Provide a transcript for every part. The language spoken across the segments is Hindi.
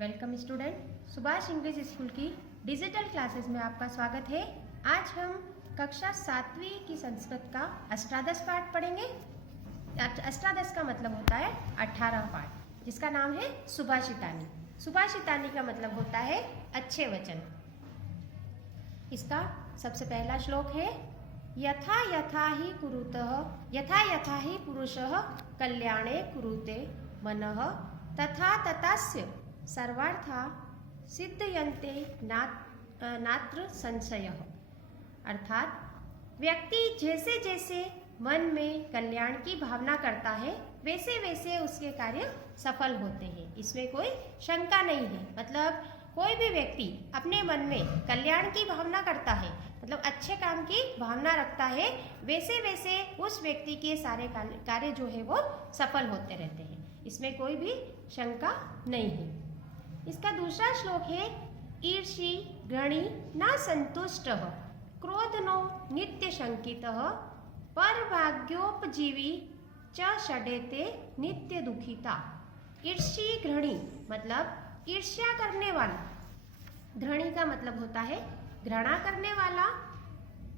Welcome student, Subhash English school की डिजिटल क्लासेस में आपका स्वागत है। आज हम कक्षा 7वीं की संस्कृत का अष्टादश पाठ पढ़ेंगे। अष्टादश का मतलब होता है 18 पाठ, जिसका नाम है सुभाषितानी। सुभाषितानी का मतलब होता है अच्छे वचन। इसका सबसे पहला श्लोक है, यथा यथा ही कुरुतः यथा यथा ही पुरुषः कल्याणे कुरुते मनः तथा तथास्य सर्वार्था सिद्धयन्ते नात्र संशयः। अर्थात व्यक्ति जैसे जैसे मन में कल्याण की भावना करता है वैसे वैसे उसके कार्य सफल होते हैं, इसमें कोई शंका नहीं है। मतलब कोई भी व्यक्ति अपने मन में कल्याण की भावना करता है, मतलब अच्छे काम की भावना रखता है, वैसे वैसे उस व्यक्ति के सारे कार्य जो है वो सफल होते रहते हैं, इसमें कोई भी शंका नहीं है। इसका दूसरा श्लोक है, ईर्षि घृणी न संतुष्टः क्रोधनो नित्य शंकितः परभाग्योपजीवी च षडेते नित्य दुखिता। ईर्षि घृणी मतलब ईर्ष्या करने वाला, घृणी का मतलब होता है घृणा करने वाला,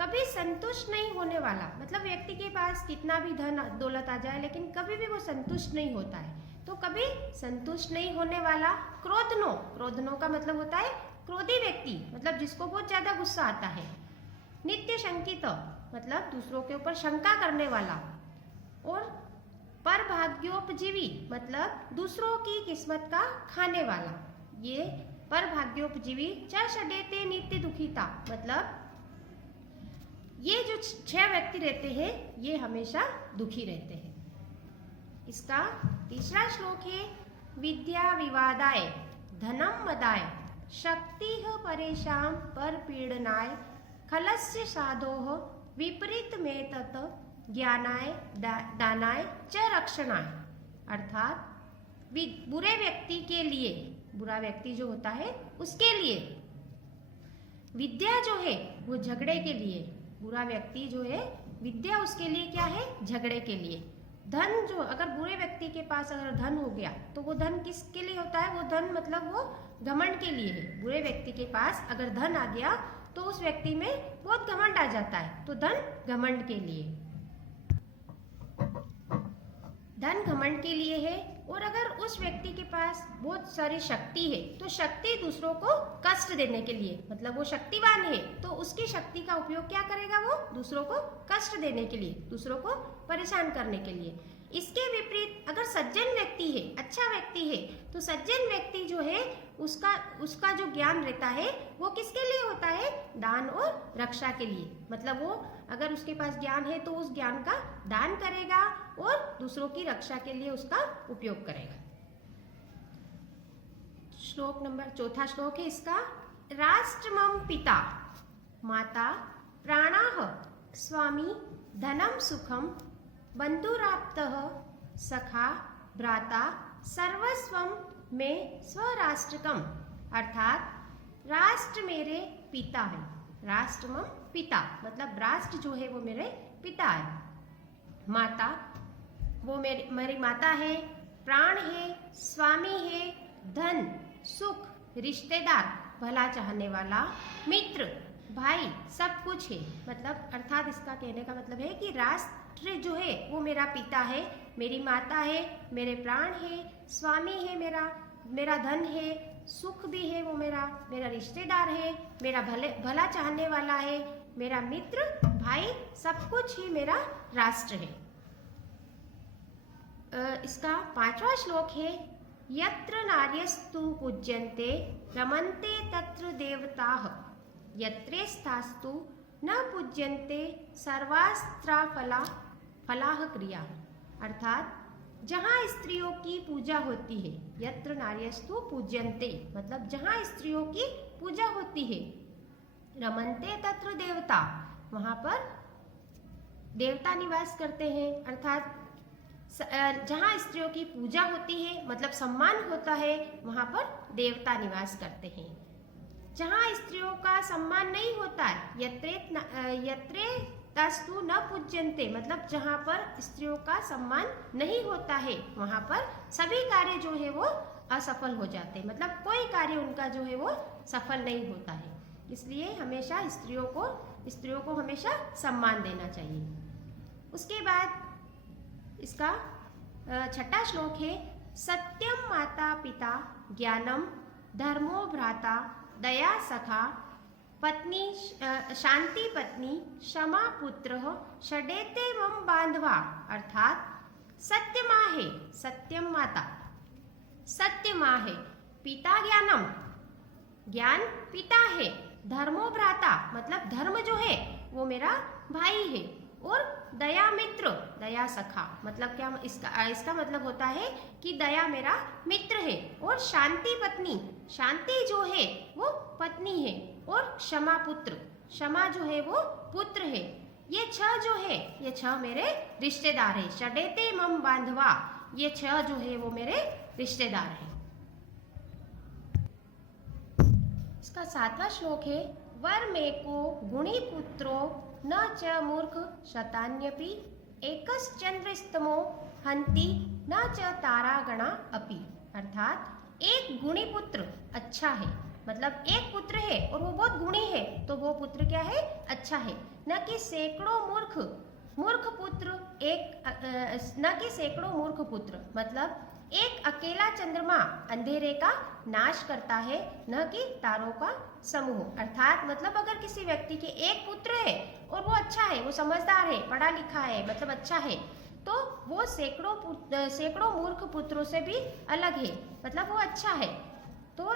कभी संतुष्ट नहीं होने वाला। मतलब व्यक्ति के पास कितना भी धन दौलत आ जाए लेकिन कभी भी वो संतुष्ट नहीं होता है, तो कभी संतुष्ट नहीं होने वाला। क्रोधनो का मतलब होता है क्रोधी व्यक्ति, मतलब जिसको बहुत ज्यादा गुस्सा आता है। नित्य शंकित मतलब दूसरों के ऊपर शंका करने वाला। और परभाग्योपजीवी मतलब दूसरों की किस्मत का खाने वाला। ये परभाग्योपजीवी च षडेते नित्य दुखिता मतलब ये जो 6 व्यक्ति रहते हैं ये हमेशा दुखी रहते हैं। इसका तीसरा श्लोक है, विद्या विवादाय धनम मदाय शक्ति परेशान पर पीड़नाय खलस्य साधोः विपरीत में तत् ज्ञानाय दानाय च रक्षणाय। अर्थात बुरे व्यक्ति के लिए, बुरा व्यक्ति जो होता है उसके लिए विद्या जो है वो झगड़े के लिए, बुरा व्यक्ति जो है विद्या उसके लिए क्या है, झगड़े के लिए। धन जो अगर बुरे व्यक्ति के पास अगर धन हो गया तो वो धन किसके लिए होता है, वो धन मतलब वो घमंड के लिए है। बुरे व्यक्ति के पास अगर धन आ गया तो उस व्यक्ति में बहुत घमंड आ जाता है, तो धन घमंड के लिए, धन घमंड के लिए है। और अगर उस व्यक्ति के पास बहुत सारी शक्ति है तो शक्ति दूसरों को कष्ट देने के लिए, मतलब वो शक्तिवान है तो उसकी शक्ति का उपयोग क्या करेगा, वो दूसरों को कष्ट देने के लिए, दूसरों को परेशान करने के लिए। इसके विपरीत अगर सज्जन व्यक्ति है, अच्छा व्यक्ति है, तो सज्जन व्यक्ति जो है उसका जो ज्ञान रहता है वो किसके लिए होता है, दान और रक्षा के लिए। मतलब वो अगर उसके पास ज्ञान है तो उस ज्ञान का दान करेगा और दूसरों की रक्षा के लिए उसका उपयोग करेगा। श्लोक नंबर चौथा श्लोक है इसका, राष्ट्रमम पिता माता प्राणाः स्वामी धनम सुखम बंधुराप्तः सखा भ्राता सर्वस्वम में स्वराष्ट्रकम। अर्थात राष्ट्र मेरे पिता है, राष्ट्रमम पिता मतलब राष्ट्र जो है वो मेरे पिता है, माता वो मेरी माता है, प्राण है, स्वामी है, धन सुख रिश्तेदार भला चाहने वाला, मित्र भाई सब कुछ है। मतलब अर्थात इसका कहने का मतलब है कि राष्ट्र जो है वो मेरा पिता है, मेरी माता है, मेरे प्राण है, स्वामी है, मेरा धन है, सुख भी है वो मेरा रिश्तेदार है, मेरा भला चाहने वाला है, मेरा मित्र भाई सब कुछ ही मेरा राष्ट्र है। इसका 5वां श्लोक है, यत्र नार्यस्तु पूज्यन्ते रमन्ते तत्र देवताः यत्रे स्थास्तु न पूज्यन्ते सर्वास्त्रा फलाह क्रिया। अर्थात जहाँ स्त्रियों की पूजा होती है, यत्र नार्यस्तु पूज्यन्ते मतलब जहाँ स्त्रियों की पूजा होती है, रमन्ते तत्र देवता वहाँ पर देवता निवास करते हैं। अर्थात जहाँ स्त्रियों की पूजा होती है मतलब सम्मान होता है वहाँ पर देवता निवास करते हैं। जहाँ स्त्रियों का सम्मान नहीं होता है, यत्रे तस्तु न पूज्यन्ते मतलब जहाँ पर स्त्रियों का सम्मान नहीं होता है वहाँ पर सभी कार्य जो है वो असफल हो जाते हैं, मतलब कोई कार्य उनका जो है वो सफल नहीं होता है। इसलिए हमेशा स्त्रियों को हमेशा सम्मान देना चाहिए। उसके बाद इसका छठा श्लोक है, सत्यम माता पिता ज्ञानम धर्मो भ्राता दया सखा पत्नी शांति पत्नी क्षमा पुत्र षडेते मम बांधवा। अर्थात सत्य माँ है, सत्यम माता, सत्य माँ है, पिता ज्ञानम, ज्ञान पिता है, धर्मो भ्राता मतलब धर्म जो है वो मेरा भाई है, और दया मित्र, दया सखा मतलब क्या, इसका मतलब होता है कि दया मेरा मित्र है, और शांति पत्नी, शांति जो है वो पत्नी है, और क्षमा पुत्र, क्षमा जो है वो पुत्र है। ये छह जो है ये छह मेरे रिश्तेदार है। षडेते मम बांधवा, ये छह जो है वो मेरे रिश्तेदार है। इसका सातवां श्लोक है, वर मे को गुणी पुत्रो न च मूर्ख शतान्यपि एकश्चंद्रस्तमो हंति न च तारागणा अपि। अर्थात एक गुणी पुत्र अच्छा है, मतलब एक पुत्र है और वो बहुत गुणी है, तो वो पुत्र क्या है, अच्छा है, न कि सैकड़ों मूर्ख पुत्र, न कि सैकड़ों मूर्ख पुत्र मतलब एक अकेला चंद्रमा अंधेरे का नाश करता है, न कि तारों का समूह। अर्थात मतलब अगर किसी व्यक्ति के एक पुत्र है और वो अच्छा है, वो समझदार है, पढ़ा लिखा है, मतलब अच्छा है, तो वो सैकड़ों मूर्ख पुत्रों से भी अलग है, मतलब वो अच्छा है। तो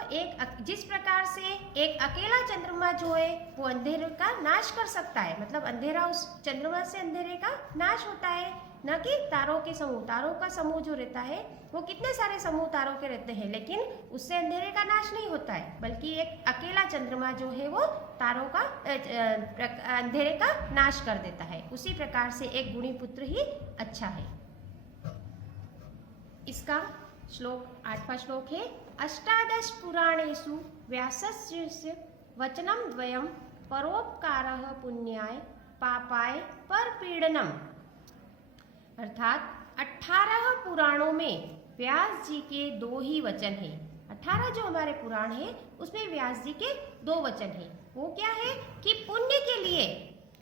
जिस प्रकार से एक अकेला चंद्रमा जो है वो अंधेरे का नाश कर सकता है, मतलब अंधेरा उस चंद्रमा से अंधेरे का नाश होता है, न कि तारों के समूह, तारों का समूह जो रहता है वो कितने सारे समूह तारों के रहते हैं, लेकिन उससे अंधेरे का नाश नहीं होता है, बल्कि एक अकेला चंद्रमा जो है वो तारों का अंधेरे का नाश कर देता है। उसी प्रकार से एक गुणी पुत्र ही अच्छा है। इसका श्लोक आठवां श्लोक है, अष्टादश पुराणेषु व्यासस्य वचनम द्वयम परोपकारः पुण्याय पापाय परपीडनम। अर्थात 18 पुराणों में व्यास जी के 2 ही वचन हैं। 18 जो हमारे पुराण है उसमें व्यास जी के 2 वचन हैं। वो क्या है कि पुण्य के लिए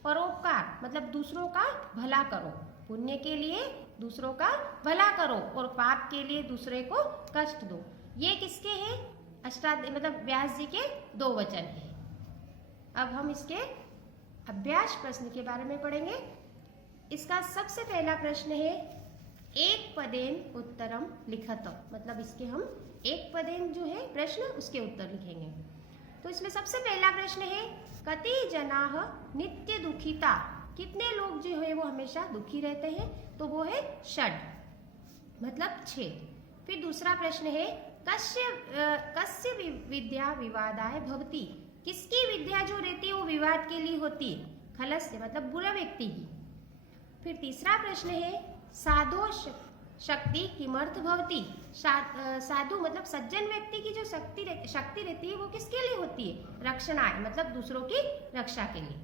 परोपकार मतलब दूसरों का भला करो, पुण्य के लिए दूसरों का भला करो, और पाप के लिए दूसरे को कष्ट दो। ये किसके हैं, मतलब व्यास जी के 2 वचन हैं। अब हम इसके अभ्यास प्रश्न के बारे में पढ़ेंगे। इसका सबसे पहला प्रश्न है, एक पदेन उत्तरम लिखत, मतलब इसके हम एक पदेन जो है प्रश्न उसके उत्तर लिखेंगे। तो इसमें सबसे पहला प्रश्न है, कति जनाः नित्य दुखिता, कितने लोग जो है वो हमेशा दुखी रहते हैं, तो वो है षड मतलब 6। फिर दूसरा प्रश्न है, कस्य विद्या विवादाय भवति, किसकी विद्या जो रहती है वो विवाद के लिए होती है, खलस्य मतलब बुरा व्यक्ति की। फिर तीसरा प्रश्न है, साधो शक्ति किमर्थ भवति, साधु मतलब सज्जन व्यक्ति की जो शक्ति रहती है वो किसके लिए होती है, रक्षणाय मतलब दूसरों की रक्षा के लिए।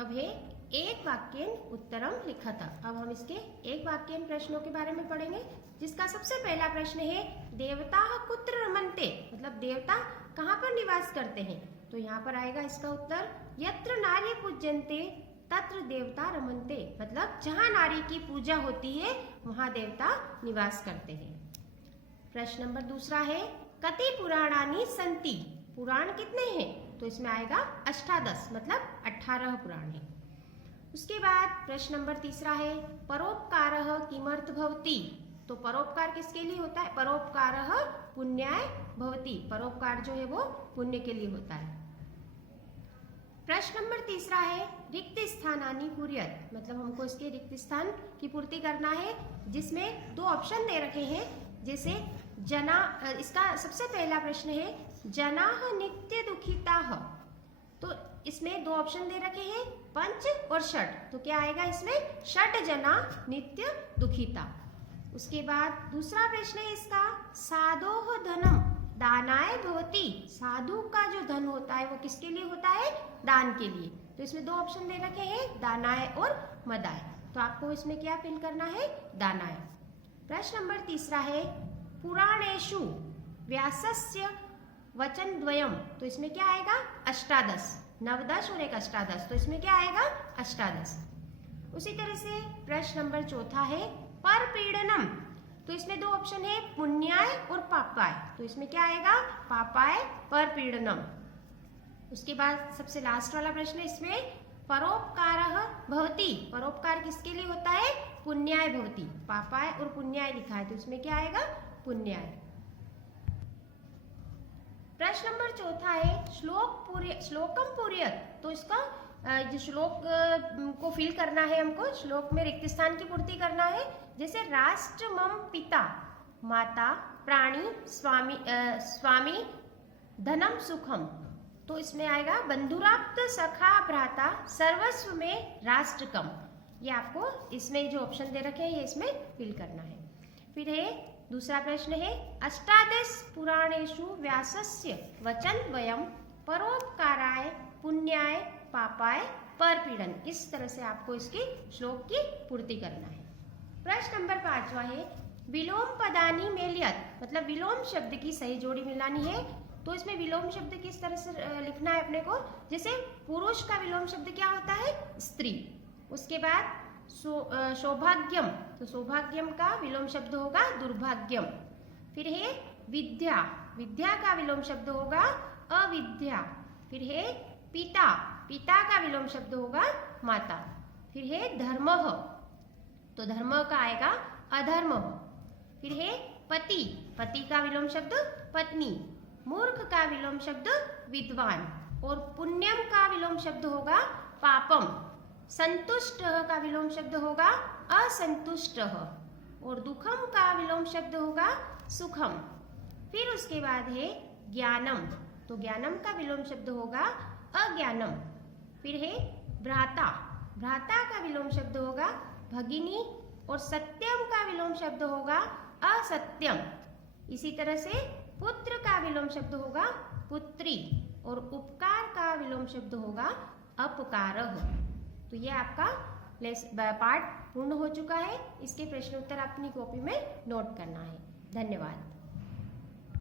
अब है एक वाक्येन उत्तरम लिखत। अब हम इसके एक वाक्येन प्रश्नों के बारे में पढ़ेंगे, जिसका सबसे पहला प्रश्न है, देवता कुत्र रमन्ते, मतलब देवता कहाँ पर निवास करते हैं। तो यहाँ पर आएगा इसका उत्तर, यत्र नार्य पूज्यन्ते तत्र देवता रमन्ते, मतलब जहाँ नारी की पूजा होती है वहाँ देवता निवास करते हैं। प्रश्न नंबर दूसरा है, कति पुराणानि सन्ति, पुराण कितने हैं, तो इसमें आएगा अष्टादश मतलब 18 पुराण है। उसके बाद प्रश्न नंबर तीसरा है, परोपकारः किमर्थ भवति, तो परोपकार किसके लिए होता है, परोपकारः पुण्याय भवति, परोपकार जो है वो पुण्य के लिए होता है। प्रश्न नंबर तीसरा है, रिक्त स्थानानि पूर्यत, मतलब हमको इसके रिक्त स्थान की पूर्ति करना है, जिसमें 2 ऑप्शन दे रखे हैं। जैसे इसका सबसे पहला प्रश्न है, जनाः नित्य दुखिताः, तो इसमें 2 ऑप्शन दे रखे हैं, पंच और षट, तो क्या आएगा इसमें, षट जना नित्य दुखिता। उसके बाद दूसरा प्रश्न है इसका, साधोः धनम दानाय भवति, साधु का जो धन होता है वो किसके लिए होता है, दान के लिए। तो इसमें 2 ऑप्शन दे रखे हैं, दानाय और मदाय, तो आपको इसमें क्या फिल करना है, दानाय। प्रश्न नंबर तीसरा है, पुराणेषु व्यासस्य वचन द्वयम, तो इसमें क्या आएगा अष्टादश, नवदश और एक अष्टादश, तो इसमें क्या आएगा अष्टादश। उसी तरह से प्रश्न नंबर चौथा है परपीड़नम, तो इसमें दो ऑप्शन है पुण्याय और पापाय, तो इसमें क्या आएगा पापाय परपीड़नम। उसके बाद सबसे लास्ट वाला प्रश्न है इसमें परोपकारः भवति, परोपकार किसके लिए होता है पुण्याय भवति, पापाय और पुण्याय लिखा है तो इसमें क्या आएगा पुण्याय। प्रश्न नंबर चौथा है श्लोकम पूर्यत, तो इसका जो श्लोक को फिल करना है हमको, श्लोक में रिक्त स्थान की पूर्ति करना है। जैसे राष्ट्र मम पिता माता प्राणी स्वामी धनम सुखम, तो इसमें आएगा बंधुराप्त सखा भ्राता सर्वस्व में राष्ट्रकम, ये आपको इसमें जो ऑप्शन दे रखे हैं ये इसमें फिल करना है। फिर है दूसरा प्रश्न है अष्टादश पुराणेषु व्यासस्य वचन द्वयम परोपकाराय पुण्याय पापाय परपीड़न, इस तरह से आपको इसकी श्लोक की पूर्ति करना है। प्रश्न नंबर 5वां है विलोम पदानी मेलियत, मतलब विलोम शब्द की सही जोड़ी मिलानी है। तो इसमें विलोम शब्द किस तरह से लिखना है अपने को, जैसे पुरुष का विलोम शब्द क्या होता है स्त्री, उसके बाद सौभाग्यम, तो सौभाग्यम का विलोम शब्द होगा दुर्भाग्यम। फिर है विद्या, विद्या का विलोम शब्द होगा अविद्या। फिर है पिता, पिता का विलोम शब्द होगा माता। फिर है धर्म, तो धर्म का आएगा अधर्म। फिर है पति, पति का विलोम शब्द पत्नी। मूर्ख का विलोम शब्द विद्वान, और पुण्यम का विलोम शब्द होगा पापम। संतुष्ट का विलोम शब्द होगा असंतुष्ट, और दुखम का विलोम शब्द होगा सुखम। फिर उसके बाद है ज्ञानम, तो ज्ञानम का विलोम शब्द होगा अज्ञानम। फिर है भ्राता, भ्राता का विलोम शब्द होगा भगिनी, और सत्यम का विलोम शब्द होगा असत्यम। इसी तरह से पुत्र का विलोम शब्द होगा पुत्री, और उपकार का विलोम शब्द होगा अपकारः। तो ये आपका पाठ पूर्ण हो चुका है। इसके प्रश्न उत्तर अपनी कॉपी में नोट करना है। धन्यवाद।